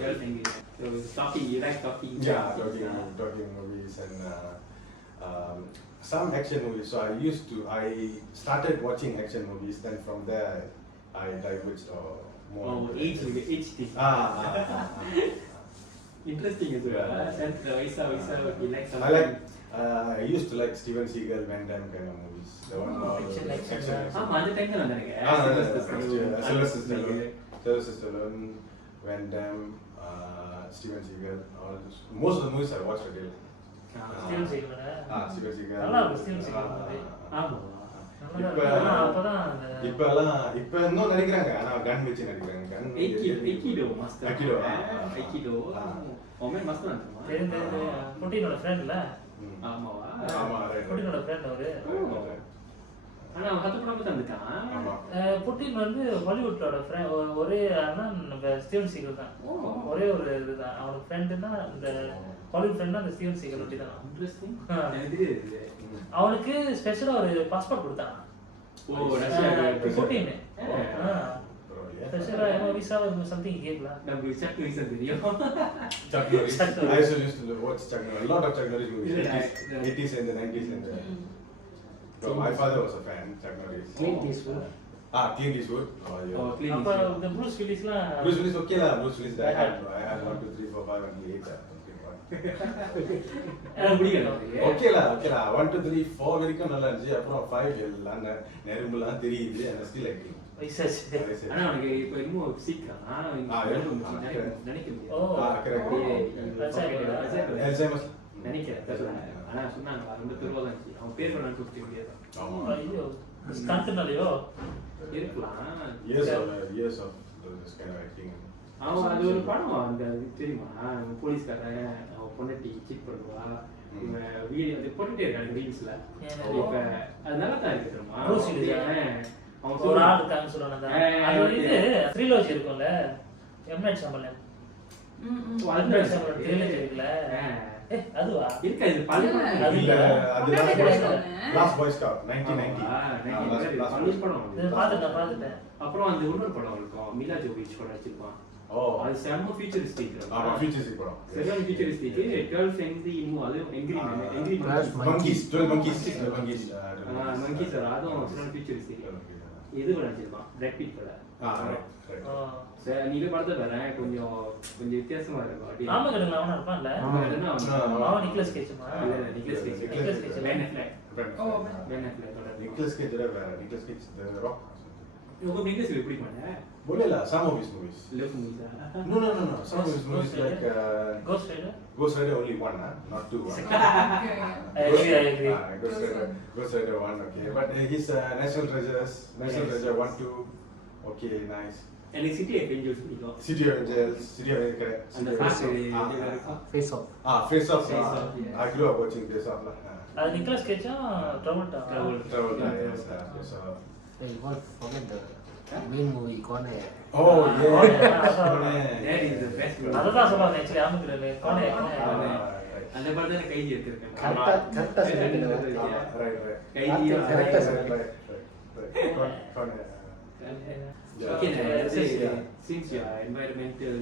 12 Angry Men. So talking, you like talking? Yeah, talking movies and some action movies. So I started watching action movies. Then from there, I diverged more. Age thing. Interesting as well. Vaisa, you like something? I used to like Steven Seagal, Van Damme kind of movies. The one action. அந்த டைம்ல வந்தாங்க. Sylvester Stallone, Van Damme, Steven Seagal. Most of the movies I watched were really. Steven Seagal. Steven Seagal. நல்லா இருக்கு Steven Seagal. ஆமா. இப்ப இன்னும் நடிக்கிறாங்க. ஆனா கன் வச்சு நடிக்கிறாங்க. Gun aikido master. ஐக்கிடோ. ஓமன் மாஸ்டர் வந்துமா? தெரிந்த புட்டினோட ஃப்ரெண்ட் இல்ல? ஆமாவா? ஆமா ரைட். புட்டினோட ஃப்ரெண்ட் அவரு. ஆனா அவன் கத்து படம் வந்துட்டான். புட்டின் வந்து ஹாலிவுட்டோட ஒரே அண்ணன் நம்ம ஸ்டீவன் சீகல் தான். ஒரே ஒரு இதுதான். அவனோட ஃப்ரெண்டுனா இந்த ஹாலிவுட் ஃப்ரெண்ட்னா அந்த ஸ்டீவன் சீகல் ஒட்டி தான். இன்ட்ரஸ்டிங். அவனுக்கு ஸ்பெஷலா ஒரு பாஸ்போர்ட் கொடுத்தாங்க. ஓ ரஷ்யா புட்டின். ஸ்பெஷலா ஏதோ விசா something கேப்ல. நம்ம செக் விசா தெரியும். Chuck Norris. I also used to watch Chuck Norris. A lot of Chuck Norris movies. 80s and the 90s and the. So my father was a fan, Chuck Norris. Clint Eastwood. Clint Eastwood. Clint அப்ப இந்த Bruce வில்லிஸ்லாம் Bruce Willis okay lah. Bruce Willis I had 1 2 3 4 5 and 8. எனக்கு பிடிக்கல. Okay lah. 1 2 3 4 வரைக்கும் நல்லா இருந்துச்சு. அப்புறம் 5 எல்லாம் நெரும்புலாம் தெரியுது. and still acting. வயசாச்சு. ஆனா அவனுக்கு இப்போ இன்னும் சீக்கிரம் நினைக்க முடியாது. Alzheimer's. நினைக்கிறேன் தெரியல. ஆனா சொன்னாங்க ரொம்ப தெருவா தான் இருந்துச்சு. அவன் பேர் வேணாம்னு சொல்லிட்டு முடியாது. ஐயோ ஸ்டண்ட்னாலயோ இருக்கலாம். Years of this kind of acting. அவன் அது ஒரு படம் அந்த தெரியுமா போலீஸ்காரன் அவன் பொண்டாட்டி சீட் பண்ணுவா இவன் வீடியோ அது போட்டுட்டே இருக்காங்க ரீல்ஸ்ல. இப்ப அது நல்லா தான் இருக்கு தெரியுமா அவன் ஒரு ஆள் இருக்காங்க சொல்றாங்க. அது ஒரு இது த்ரிலோஜி இருக்கும்ல எம்என் சம்பளன் அது சம்பளன் த்ரிலோஜி இருக்குல்ல அதுவா இருக்கா இது பழைய அது இல்ல அது லாஸ்ட் பாய் ஸ்கவுட் 1990 லாஸ்ட் படம் பாத்துட்டேன். அப்புறம் அந்த இன்னொரு படம் இருக்கும் மிலா ஜோவிச் படம் வச்சிருப்பான். அது செம்ம ஃபியூச்சரிஸ்டிக். ஃபியூச்சரிஸ்டிக் படம். செம்ம ஃபியூச்சரிஸ்டிக் 12 சென்டி இன்னும் அது எங்கிரி monkeys 12 monkeys monkeys அதுவும் செம்ம ஃபியூச்சரிஸ்டிக். இது வச்சிருப்பான் பிராட் பிட் படம். சரி நீங்க படத்தை வரேன் கொஞ்சம் வித்தியாசமா இருக்கும். அப்படி நாம கடல அவன இருப்பான்ல அவன் நிக்லஸ் கேஜ்மா இல்ல நிக்லஸ் கேஜ் நிக்லஸ் கேஜ் வேற நிக்லஸ் கேஜ் the rock. உங்களுக்கு நிக்லஸ் கேஜ் பிடிக்குமா? बोले ला some of his movies. Love movies. No. Some of his movies like Ghost Rider. Ghost Rider only one, not two. I agree. Ghost Rider one, okay. But his National Treasures, National Treasure 1, 2, okay, nice. And City of Angels பிடிக்கும். City of Angels, correct. And the Face Off. Face Off. I grew up watching Face Off lah. அது நிக்லஸ் கேஜா ட்ராவல்டா. Yes, Face Off. Hey, you won't forget the main movie, Kone. Oh yeah. That is the best movie. அததான் சொல்றாங்க actually ஆமுக்குறல கோனே அந்த படத்துல கைதி எடுத்துருக்காங்க. கரெக்ட்டா சொல்றீங்க. Right. கைதி கரெக்ட்டா சொல்றீங்க. Kone. Okay, since you are environmental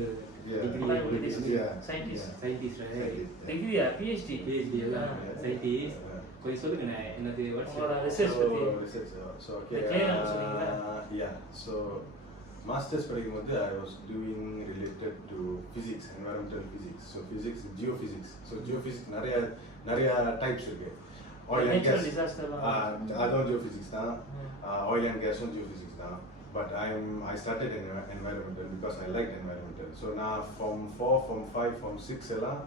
degree scientist right? degree PhD எல்லாம் scientist கொஞ்சம் சொல்லுங்க என்னது உங்களோட ரிசர்ச் பத்தி. So okay. Yeah. So masters படிக்கும்போது I was doing related to physics, environmental physics. So physics, geophysics. So geophysics நிறைய types இருக்கு. Oil and gas. அதுவும் geophysics தான். Oil and gas geophysics தான். But I started in environmental because I liked environmental. So now from 4, from 5, from 6 எல்லாம்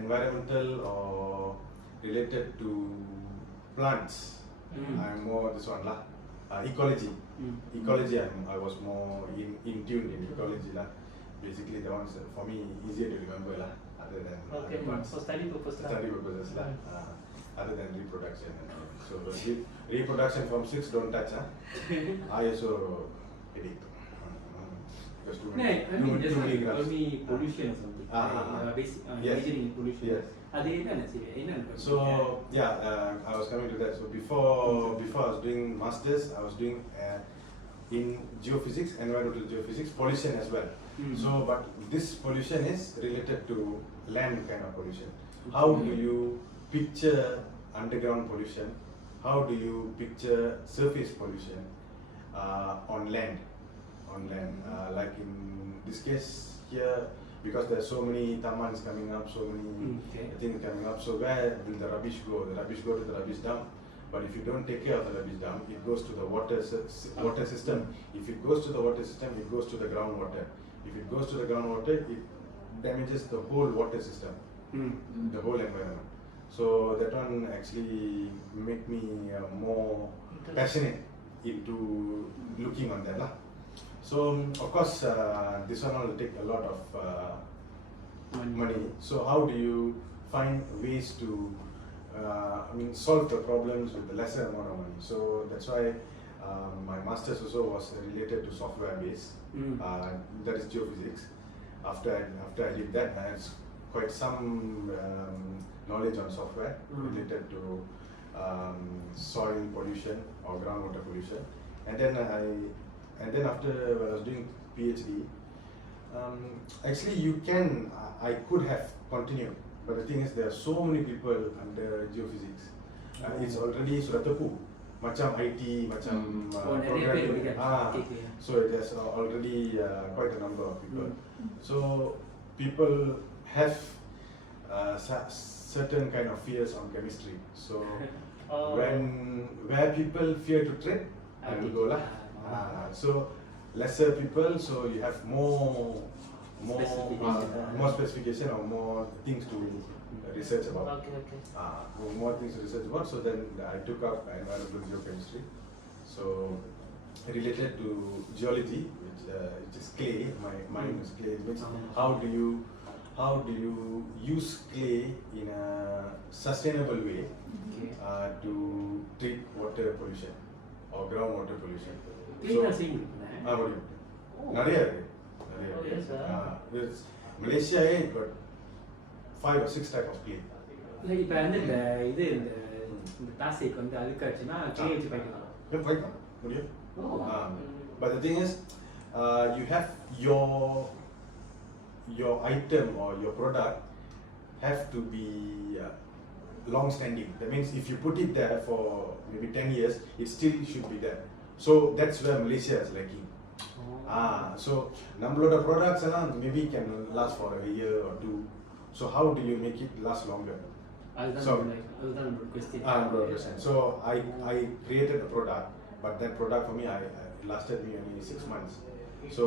environmental or related to plants. I'm more this one lah. Ecology. Ecology I was more in tune in ecology lah. Basically the ones for me easier to remember lah. Other than okay, so study purposes lah. Other than reproduction. So reproduction from 6 don't touch. I also edit. Because too many only pollution or something. Basic measuring pollution. Yes. So yeah, I was coming to that. So before I was doing masters, I was doing in geophysics, environmental geophysics, pollution as well. So but this pollution is related to land kind of pollution. How do you picture underground pollution? How do you picture surface pollution on land? Like in this case here, because there are so many tamans coming up, so many things coming up. So where will the rubbish go? The rubbish go to the rubbish dump. But if you don't take care of the rubbish dump, it goes to the water system. If it goes to the water system, it goes to the groundwater. If it goes to the groundwater, it damages the whole water system, the whole environment. So that one actually make me more passionate into looking on that lah. So of course this one will take a lot of money. So how do you find ways to solve the problems with the lesser amount of money? So that's why my master's also was related to software base. That is geophysics. After I did that, I had quite some knowledge on software related to soil pollution or groundwater pollution. And then after I was doing PhD, actually I could have continued, but the thing is there are so many people under geophysics. It's already sudah tepu, macam IT, macam programming. So it has already quite a number of people. So people have certain kind of fears on chemistry. So Oh. where people fear to tread, I will go lah. So lesser people, so you have more specification or more things to research about. Okay. More things to research about. So then I took up environmental geochemistry. So related to geology, which is clay. My mind is clay. Which how do you use clay in a sustainable way to treat water pollution or groundwater pollution? நிறைய இருக்கு. Yes, sir. Malaysia got 5 or 6 type of clay. இல்லை இப்போ வந்து இந்த plastic வந்து அழுக்காச்சுன்னா clay வச்சு பண்ணிக்கலாம். முடியும். But the thing is, you have your item or your product have to be long standing. That means if you put it there for maybe 10 years, it still should be there. So that's where Malaysia is lacking. So நம்மளோட products maybe can last for a year or two. So how do you make it last longer? அதுதான் question. So I created a product, but that product for me it lasted me only 6 months. So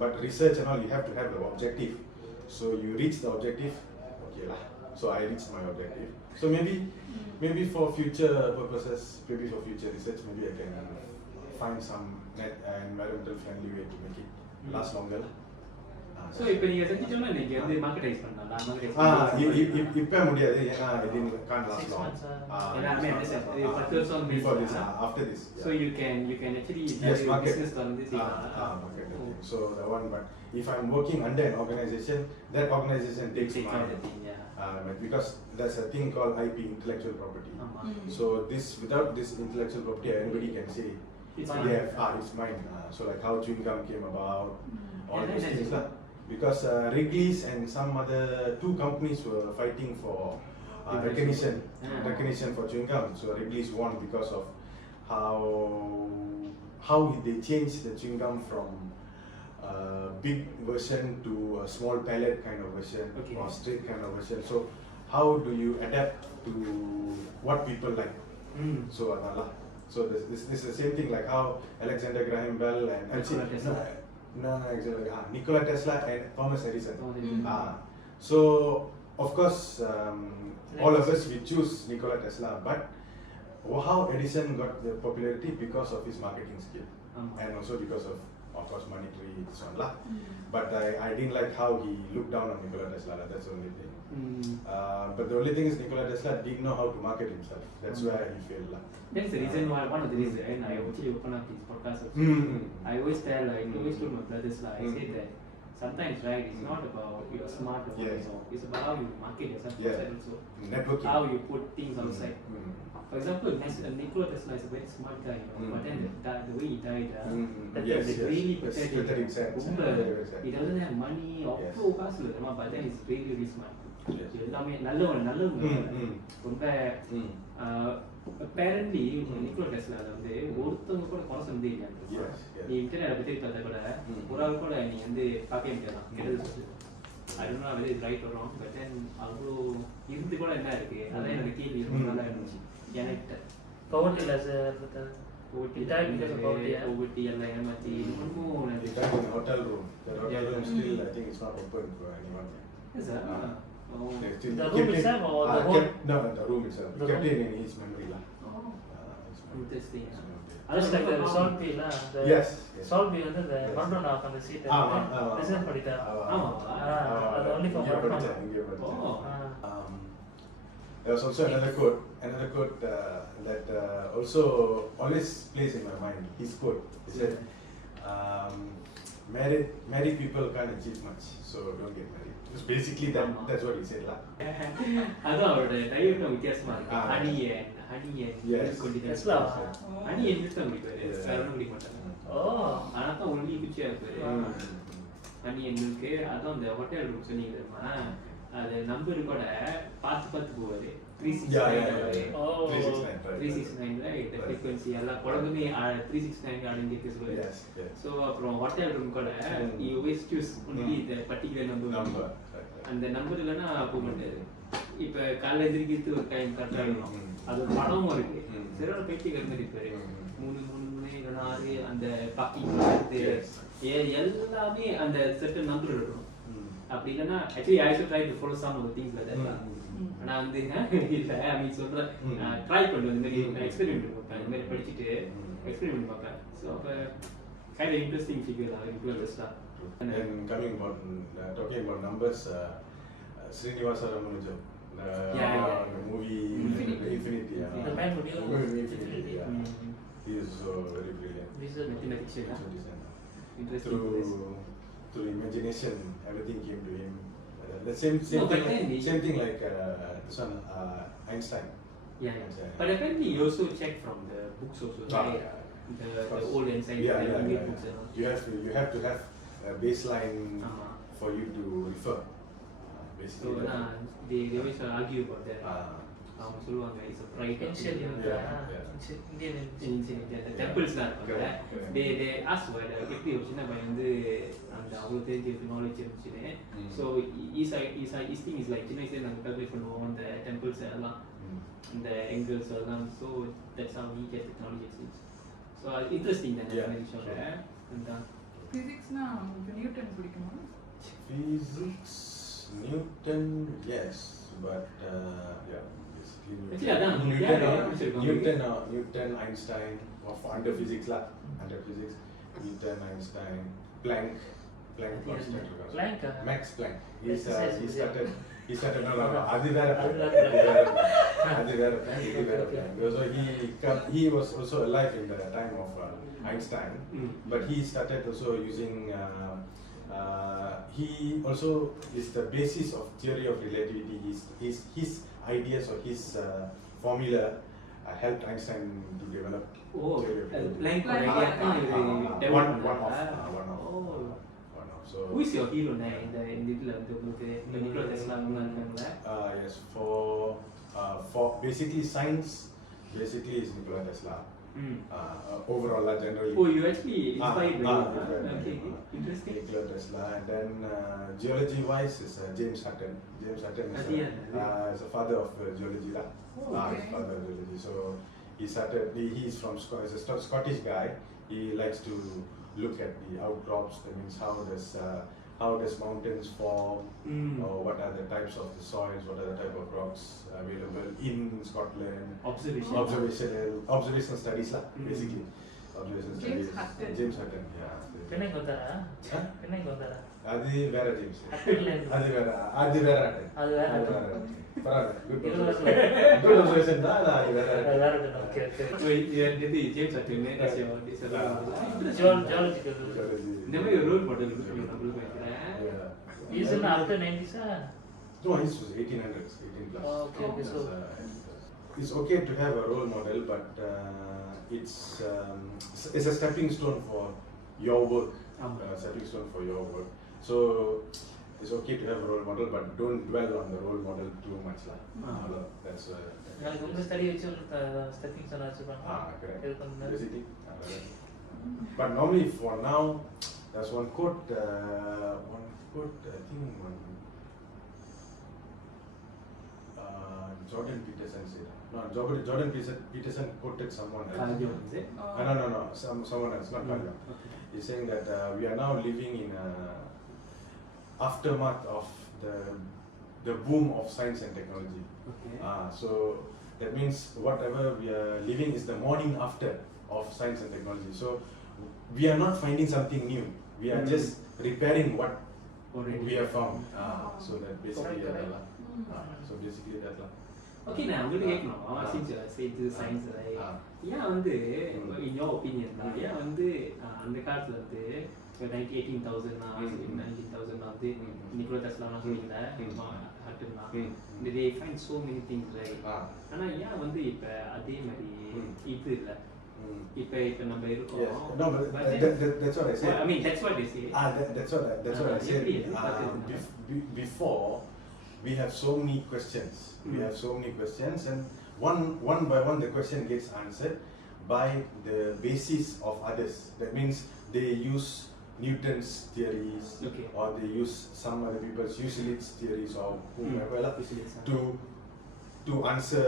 but research and all, you have to have the objective. So you reach the objective, okay lah. So I reached my objective. So maybe for future purposes, maybe for future research, maybe I can find some environmental friendly way to make it last longer. So இப்போ நீங்க செஞ்சிட்டோம்னா நீங்க வந்து மார்க்கெட்டைஸ் பண்ணலாம். இப்ப முடியாது ஏனா இது can't last 6 long. months. ஏனா I mean 10 வருஷம் before this after this. So you can actually market. business வந்து செய்யலாம். Market. So the one, but if I'm working under an organization, that organization takes money. Because there's a thing called IP, intellectual property. So without this intellectual property, anybody can say It's it's mine. So like how chewing gum came about, all these things lah. Because Wrigley's and some other 2 companies were fighting for recognition for chewing gum. So Wrigley's won because of how they changed the chewing gum from big version to a small pallet kind of version or straight kind of version. So how do you adapt to what people like? So adala. So this is the same thing like how Alexander Graham Bell and Nikola Tesla and Thomas Edison. So of course all of us we choose Nikola Tesla, but how Edison got the popularity because of his marketing skill and also because of course monetary this one lah. But I didn't like how he looked down on Nikola Tesla. That's the only thing. But the only thing is Nikola Tesla didn't know how to market himself. That's where he failed lah. That's the reason why, one of the reasons, and I actually open up this podcast. I always tell, I always told my brothers, I say that sometimes, right, it's not about you're smart or it's about how you market yourself outside also. Networking. How you put things outside. For example, Nikola Tesla is a very smart guy, but then the way he died, really pathetic. He doesn't have money or but then he's really, really smart. எல்லாமே நல்லவங்க ரொம்ப apparently Nikola Tesla வந்து ஒருத்தவங்க கூட குறை சொன்னதே இல்ல. நீ இன்டர்நெட் பத்தி பார்த்தா கூட ஒரு ஆள் கூட நீ வந்து பார்க்க முடியாது கெட்டது சொல்லு. I don't know whether it's right or wrong, but then அவ்வளோ இருந்து கூட என்ன இருக்கு அதான் என்னோட கேள்வி ரொம்ப நல்லா இருந்துச்சு எனக்கு. Poverty எல்லாம் ஏமாத்தி இன்னமும் He died in a hotel room. The hotel room still I think it's not open for anyone. Yes, sir. The room itself or the whole? No, the room itself. He kept it in his memory lah. Interesting. Just like the salt pea lah. Yes. Salt pea வந்து the Madonna on the seat. Listen பண்ணிட்டேன். அது only for Madonna. There was also another quote that also always plays in my mind. His quote. He said, married people can't achieve much, so don't get married. Because basically that's what he said lah. அதான் அவரோட type வித்தியாசமா இருக்கு. Honey and Tesla. Honey and milk தான் குடிப்பாரு. வேற ஒன்றும் குடிக்க மாட்டாங்க. ஆனா தான் ஒன்லி குச்சியா இருப்பாரு. ஹனி and milk அதான் அந்த ஹோட்டல் ரூம் சொன்னீங்க தெரியுமா? அது நம்பர் கூட பார்த்து போவாரு. 369 Oh. 369 இந்த frequency எல்லாம் குழந்தைமே 369 அடங்கிட்டு சொல்லுவாரு. ஸோ அப்புறம் ஹோட்டல் ரூம் கூட he always choose only the particular number. அந்த நம்பர் இல்லைன்னா போக மாட்டாரு. இப்போ காலையில் எதிர்க்கிறது ஒரு டைம் கரெக்டாக இருக்கணும். அது ஒரு படமும் இருக்கு. சரியான பைத்தியக்கார மாதிரி இருப்பாரு. 3 இல்லைன்னா 6 அந்த பாக்கி எல்லாமே அந்த செர்டன் நம்பர் இருக்கணும். அப்படி இல்லைன்னா actually I should try to follow some of the things like that. நான் வந்து இல்லை ஐ மீன் சொல்கிறேன் ட்ரை பண்ணுவேன். இந்த மாதிரி நான் எக்ஸ்பெரிமெண்ட் பார்ப்பேன். இந்த மாதிரி படிச்சுட்டு எக்ஸ்பெரிமெண்ட் பார்ப்பேன். ஸோ அப்போ கைண்ட் ஆஃப் இன்ட்ரெஸ்டிங் ஃபிகர் தான் இன்ஃப்ளூயன்ஸாக. And coming about talking about numbers, Srinivasa Ramanujan, the movie Infinity. The man who knew Infinity. He is so very brilliant. This is a mathematician. Through imagination, everything came to him. The same thing like this one, Einstein. Yeah. But apparently you also check from the books also, right? The old Einstein books. You have to have a baseline for you to refer. So they always argue about that. அவங்க சொல்லுவாங்க it's a pride Indian temples தான் இருப்பாங்க. they ask why எப்படி ஒரு சின்ன பையன் வந்து அந்த அவ்வளோ தெரிஞ்ச நாலேஜ் இருந்துச்சுன்னு. So his thing is like சின்ன வயசுல நாங்கள் கால்குலேட் பண்ணுவோம் அந்த டெம்பிள்ஸ் எல்லாம் இந்த எங்கிள்ஸ் எல்லாம். So that's how we get the knowledge it seems. So அது இன்ட்ரெஸ்டிங் தான் விஷயம். ஃபிசிக்ஸ்னா உங்களுக்கு நியூட்டன் பிடிக்குமா? Physics, Newton, yes, but Newton, Einstein, under physics Newton, Einstein, Planck constant. Max Planck. He started no. Adi vera Planck. So he was also alive in the time of Einstein, but he started also using. He also is the basis of theory of relativity. His ideas or his formula helped Einstein to develop theory of relativity. One of. So who is your hero now in the Nikola Tesla? Yes, for basically science, is Nikola Tesla. Overall, generally. Oh, you actually inspired by him. Okay, interesting. Nikola Tesla, and then geology-wise is James Hutton. James Hutton is the father of geology. Okay. Father of geology. So he's from Scotland. He's a Scottish guy. He likes to look at the outcrops. That means how does mountains form, or what are the types of the soils, what are the type of rocks available in Scotland. Observational studies basically. James Hutton, yeah. Penang Gondara? Penang Gondara? Adi Vera James. Adi Vera Hutton. Good observation. Okay. So James Hutton as your Geological. never your role model. He's in after 90s? No, he's 1800s, 18 plus. Oh, okay, so it's okay to have a role model, but it's a stepping stone for your work. So it's okay to have a role model, but don't dwell on the role model too much. That's நாளைக்கு உங்க study வச்சு stepping stone வச்சுப்பாங்க. correct. Basically. But normally for now, there's one quote, I think Jordan Peterson said. No, Jordan Peterson quoted someone else. No, someone else, not Kalyan. He's saying that we are now living in aftermath of the boom of science and technology. Okay. So that means whatever we are living is the morning after of science and technology. So we are not finding something new. We are just repairing what we have found. So that basically so basically that lah. Okay, நான் உங்களுக்கு கேட்கணும். Since you say this science, ஏன் வந்து in your opinion ஏன் வந்து அந்த காலத்துல வந்து 18,000 19,000 வந்து நிக்கோலா டெஸ்லா சொன்னீங்களா ஹட்டன்னா they find so many things, right? ஆனா ஏன் வந்து இப்ப அதே மாதிரி இது இல்ல இப்ப நம்ம இருக்கோம். No, but that's what I said. I mean that's what they say. That's what I said. Before we have so many questions. We have so many questions, and one by one the question gets answered by the basis of others. That means they use Newton's theories, or they use some other people's Euclid's theories or whomever to answer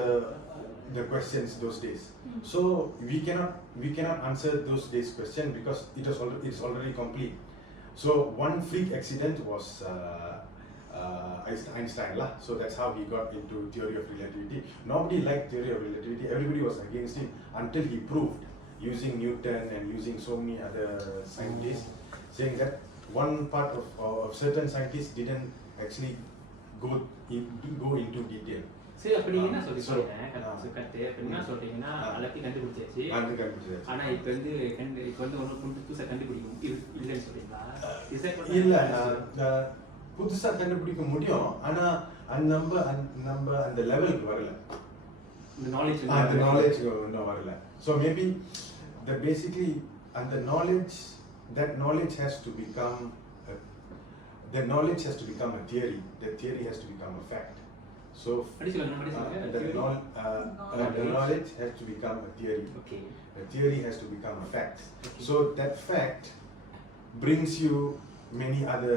the questions those days. So we cannot answer those days question because it's already complete. So one freak accident was Einstein lah. So that's how he got into theory of relativity. Nobody liked theory of relativity. Everybody was against him until he proved using Newton and using so many other scientists, saying that one part of certain scientists didn't actually go into detail. சரி அப்ப நீங்க என்ன சொல்றீங்க கட்டு அப்ப என்ன சொல்றீங்கன்னா எல்லாத்தையும் கண்டுபிடிச்சாச்சு ஆனா இப்ப வந்து ஒன்னு புதுசா கண்டுபிடிக்கும் இல்லன்னு சொல்றீங்களா இல்ல புதுசா கண்டுபிடிக்க முடியும் ஆனா நம்ம அந்த லெவலுக்கு வரல the knowledge இன்னும் வரல so maybe the basically and the knowledge has to become the knowledge has to become a theory. The theory has to become a fact. So the knowledge has to become a theory. The theory has to become a fact. So that fact brings you many other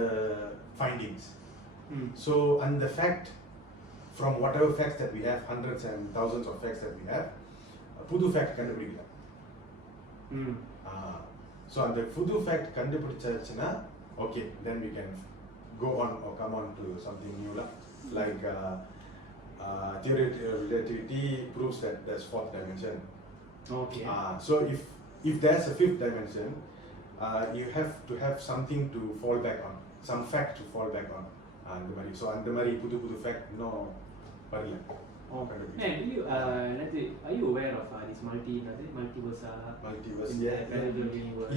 findings. So and the fact, from whatever facts that we have, hundreds and thousands of facts that we have, pudu fact kandupidikala. So and the pudu fact kandupidichachina, okay, then we can go on or come on to something new lah. Like theory of relativity proves that there's fourth dimension. So if there's a fifth dimension, you have to have something to fall back on, some fact to fall back on. So and the mari pudu fact no parilla. And are you aware of this multiverse?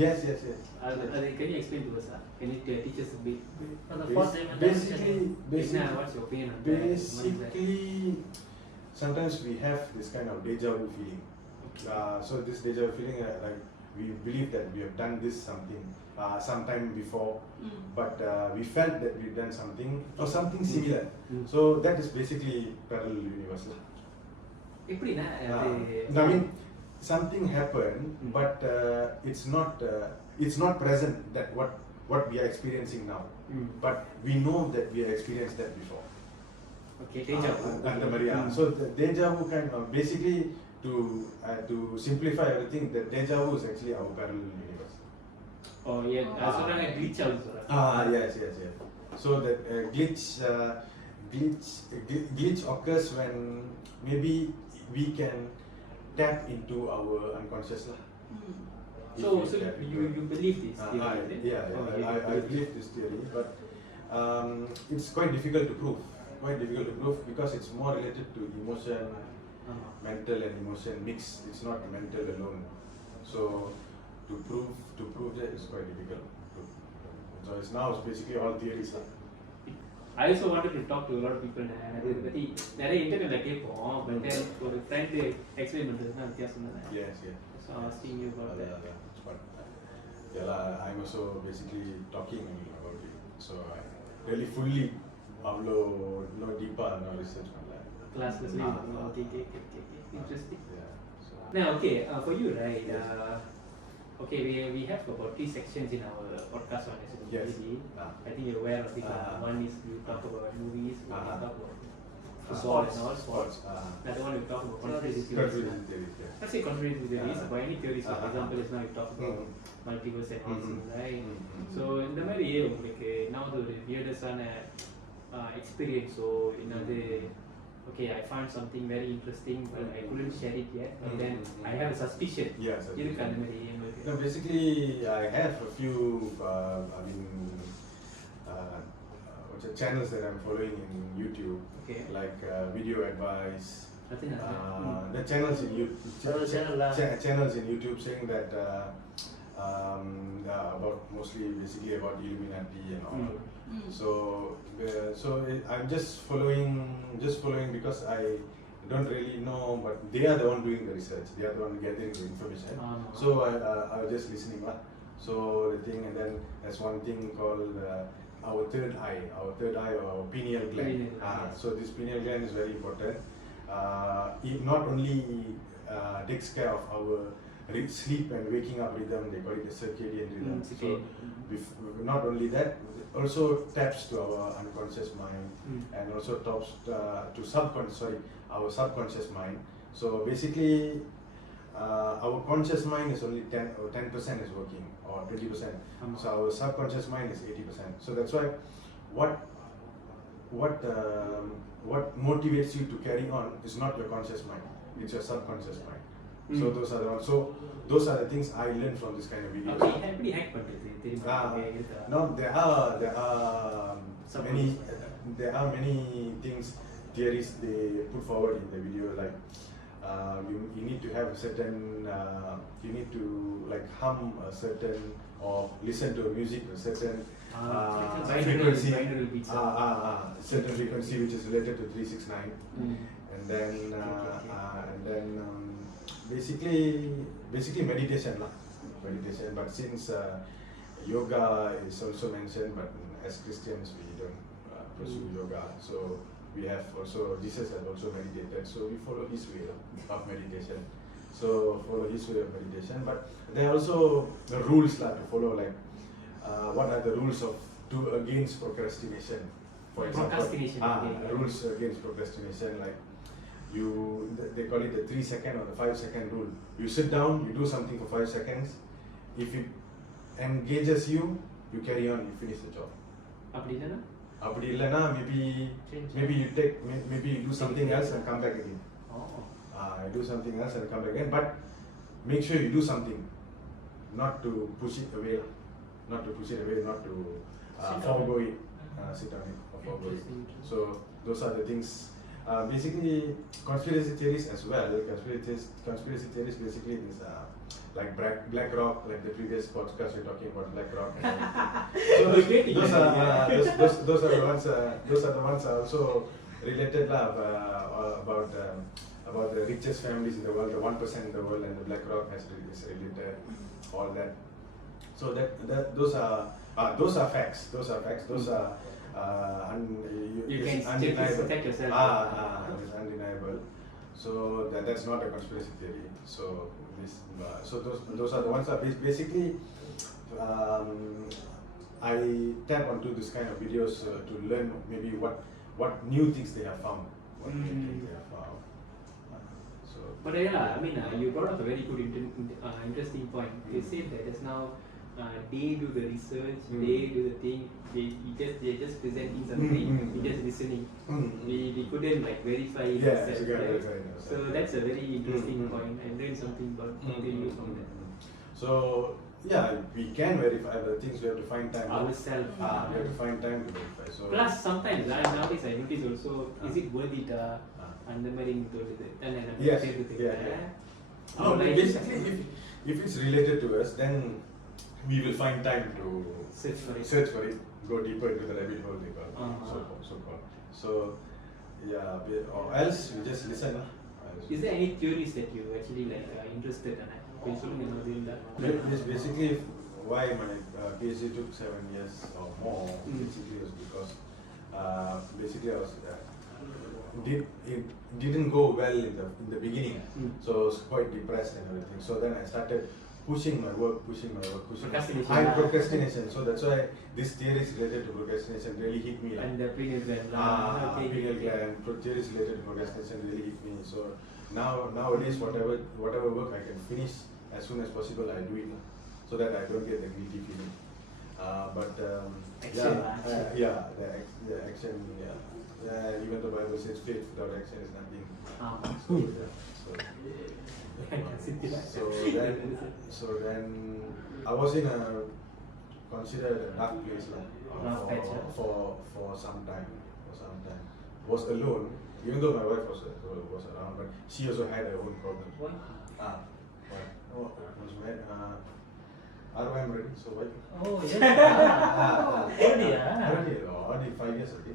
Yes. Can you explain to us? Can you teach us a bit? Basically, what's your opinion on basically, sometimes we have this kind of deja vu feeling. So this deja vu feeling, like we believe that we have done this sometime before, but we felt that we've done something or something similar. So that is basically parallel universe. I mean, something happened, but it's not present that what we are experiencing now. But we know that we have experienced that before. Deja vu. So the deja vu kind of basically to simplify everything, the deja vu is actually our parallel universe. That's what I glitch also. Yes. So that glitch occurs when maybe we can tap into our unconscious lah. So you believe this theory? I believe this theory, but it's quite difficult to prove. Because it's more related to emotion, mental and emotion mix. It's not mental alone. So to prove that is quite difficult. So it's basically all theories. I also wanted to talk to a lot of people. நிறைய இன்டர்நெட்ல கேட்போம், but then ஒரு friend explain பண்றதுனா வித்தியாசம் தானே. Yes. So I was asking you about that. I'm also basically talking about it. So I really fully no deeper no research பண்ணல. Class okay. Interesting. Now for you, right? We have about 3 sections in our podcast on SHAWSHANK. Yes. I think you're aware of it. One is we talk about movies, we talk about sports. Another one we talk about conspiracy theories. Let's say conspiracy theories, about any theories. For example, is now we talk about multiverse and everything, right? So in the மாதிரி உங்களுக்கு now the weirdest experience. So I found something very interesting, but I couldn't share it yet. But then I have a suspicion. No, basically, I have a few channels that I'm following in YouTube, like video advice. The channels in YouTube saying that about basically about Illuminati and all. So I'm just following because I don't really know, but they are the one doing the research. They are the one gathering the information. So I was just listening. So the thing, and then there's one thing called our third eye or pineal gland. So this pineal gland is very important. It not only takes care of our sleep and waking up rhythm, they call it the circadian rhythm. So not only that, also taps to our unconscious mind and also taps to our subconscious mind. So basically, our conscious mind is only 10% is working, or 20%. So our subconscious mind is 80%. So that's why what motivates you to carry on is not your conscious mind, it's your subconscious mind. So those are the things I learned from this kind of videos. No, there are many things, theories they put forward in the video, like you need to have a certain you need to like hum a certain or listen to a music a certain frequency, certain frequency which is related to 369, and then basically meditation. But since yoga is also mentioned, but as Christians we don't pursue yoga, so we have also, Jesus has also meditated, so we follow his way of meditation. So follow his way of meditation, but there are also the rules to follow, like what are the rules against procrastination? For example, rules against procrastination, like they call it the 3 second or the 5 second rule. You sit down, you do something for 5 seconds. If it engages you, you carry on, you finish the job. Apdi illana, maybe you do something else and come back again. Do something else and come back again, but make sure you do something, not to push it away, not to forego it, sit on it or forego it. So those are the things. Basically, conspiracy theories as well. Conspiracy theories basically is like Black Rock, like the previous podcast we're talking about Black Rock. So those are the ones. Those are the ones also related about the richest families in the world, the 1% in the world, and the Black Rock is related, all that. So those are facts. Those are you can undeniable. protect yourself. It's undeniable. So that's not a conspiracy theory. So those are the ones that basically I tap onto this kind of videos to learn maybe what new things they have found. But yeah, I mean, you brought up a very good, interesting point. They say that just now they do the research, they do the thing, they're just presenting something, we're just listening. We couldn't like verify it. So that's a very interesting point. I learned something about you from that. So yeah, we can verify the things. We have to find time ourselves. We have to find time to verify. So plus sometimes nowadays I notice also, is it worth it? Yes. No, basically, if it's related to us, then we will find time to search for it, go deeper into the rabbit hole they call so-called. So yeah, or else we just listen. Is there any theories that you actually like interested in? Basically, why my PhD took 7 years or more basically was because basically I was it didn't go well in the beginning, so I was quite depressed and everything. So then I started pushing my work. Procrastination. So that's why this theory is related to procrastination really hit me. And the pineal gland. Pineal gland theories related to procrastination really hit me. So nowadays whatever work I can finish as soon as possible, I do it, so that I don't get the guilty feeling. The action. Even the Bible says faith without action is nothing. So then I was in considered a dark place for some time. Was alone, even though my wife was around, but she also had her own problems. Was when ROM ready, so why? Already 5 years ago.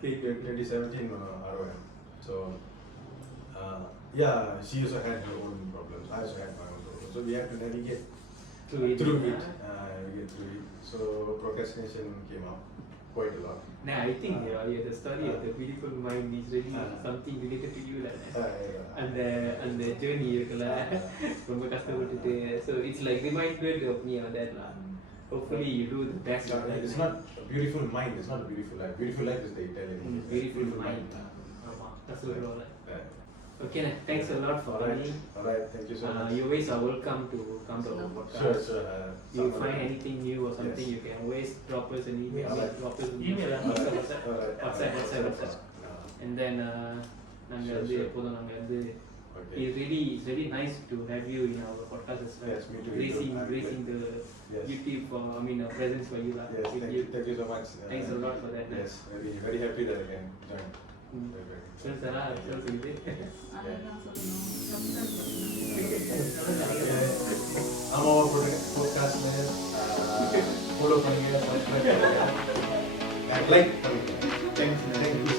2017 ROM. So she also had her own problems. I also had my own problems. So we had to navigate through it. We get through it. So procrastination came up quite a lot. Nah, I think the story of the beautiful mind is really something related to you lah. And the journey இருக்குல ரொம்ப கஷ்டப்பட்டுட்டு. So it's like reminded of me of that lah. Hopefully you do the best of that. It's not a beautiful mind, it's not a beautiful life. Beautiful life is the Italian. Beautiful mind. ஆமா கஷ்டப்படுறோம்ல. Okay, thanks a lot for coming. Alright, thank you so much. You always are welcome to come to our podcast. Sure. You find anything new or something, you can always drop us an email. Drop us an Email, WhatsApp. And then நாங்க வந்து எப்போதும் நாங்க வந்து it's really nice to have you in our podcast as well. Yes, me too. Gracing the YouTube presence for you lah. Yes, thank you so much. Thanks a lot for that. Yes, very happy that I can join. அதெல்லாம் சொல்லணும். ஆமாவா போடுங்க பாட்காஸ்ட்ல follow பண்ணுங்க subscribe பண்ணுங்க like பண்ணுங்க. Thank you.